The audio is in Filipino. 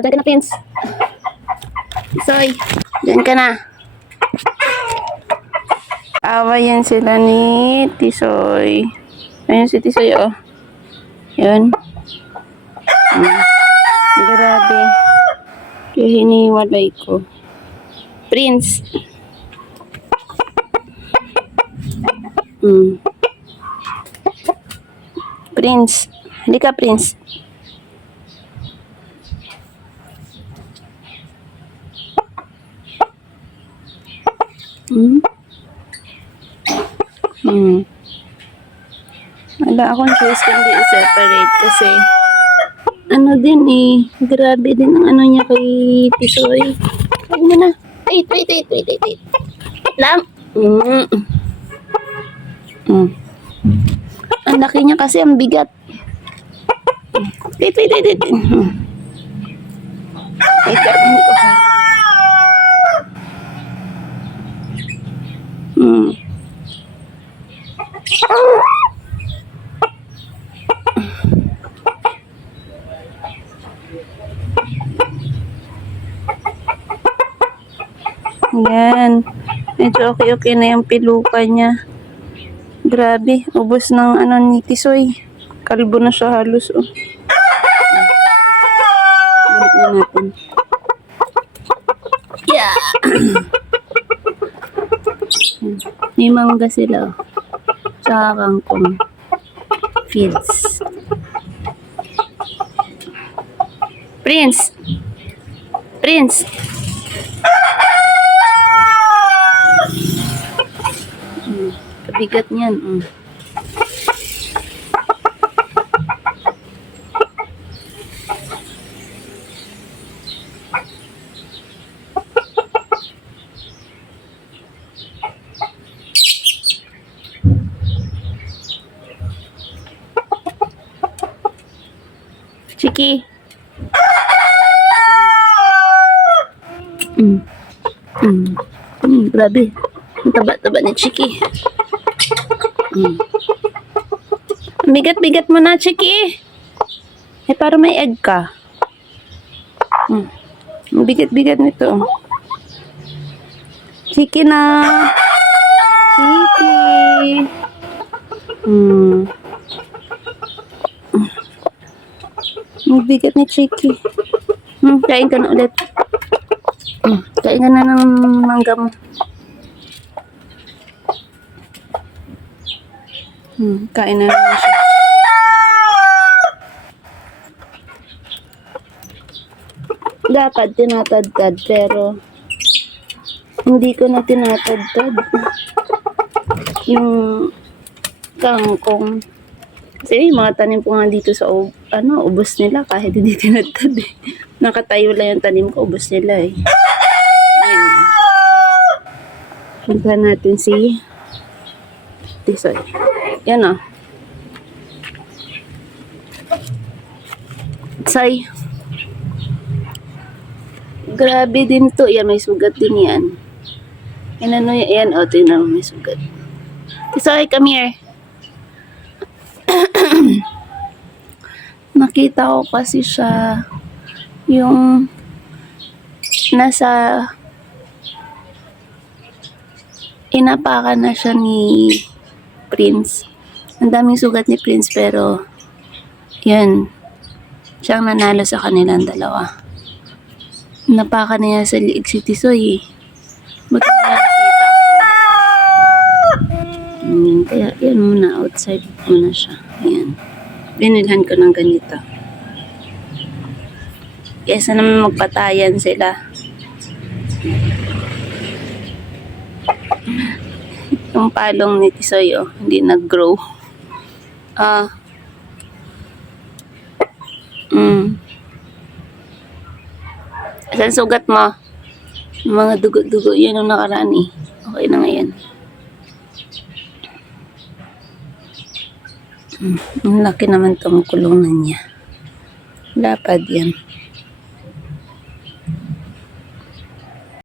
Dyan ka na, Prince. Tisoy, dyan ka na. Awayan sila ni Tisoy. Ayun si Tisoy, oh. Yun. Grabe. Kaya hiniwalay ko. Prince. Prince. Hindi ka, Prince. Wala akong choice kundi i-separate kasi ano din eh, grabe din ang ano niya kay Tisoy. Huwag mo na. Wait. Lang. Ang laki niya kasi, ang bigat. Wait. Ay, karami ko ha. Ayan. Medyo okay na yung piluka niya. Grabe. Ubos ng ano ni Tisoy. Kalbo na siya halos. Oh. Balik na natin. Yeah. May mangga sila. Oh. Tsaka kangkong. Feeds. Prince. Kabigat niyan. Chiki. Grabe. Ang taba-taba ni Chiki. Bigat-bigat mo na, Chiki. Eh, para may egg ka. Ang bigat-bigat nito. Chiki na. Chiki. Ang bigat ni Chiki. Kain ka na ulit. Kain ka na ng mangga mo. Kain na naman siya. Dapat tinatadtad pero hindi ko na tinatadtad yung kangkong. Kasi yung mga tanim ko nga dito sa ubos nila kahit hindi tinatad eh. Nakatayo lang yung tanim ko, ubos nila eh. Ayan. Puntahan natin si Tisoy. Yan o. Tisoy. Grabe din to. Yan, may sugat din yan. Yan ano yan. Yan o, ito may sugat. Tisoy, come here. Nakita ko kasi siya yung nasa inapakan na siya ni Prince. Ang daming sugat ni Prince pero yan, siyang nanalo sa kanilang dalawa. Napakan niya sa liig si Tisoy eh. Buti na nakita ko. Kaya yan muna, outside muna siya. Ayan. Binilhan ko ng ganito. Kesa naman magpatayan sila. Yung palong ni Tisoy, oh, hindi nag-grow. Saan sugat mo? Yung mga dugo-dugo, yun ang nakaraan eh. Okay na ngayon. Ang laki naman tong kulungan niya. Lapad yan.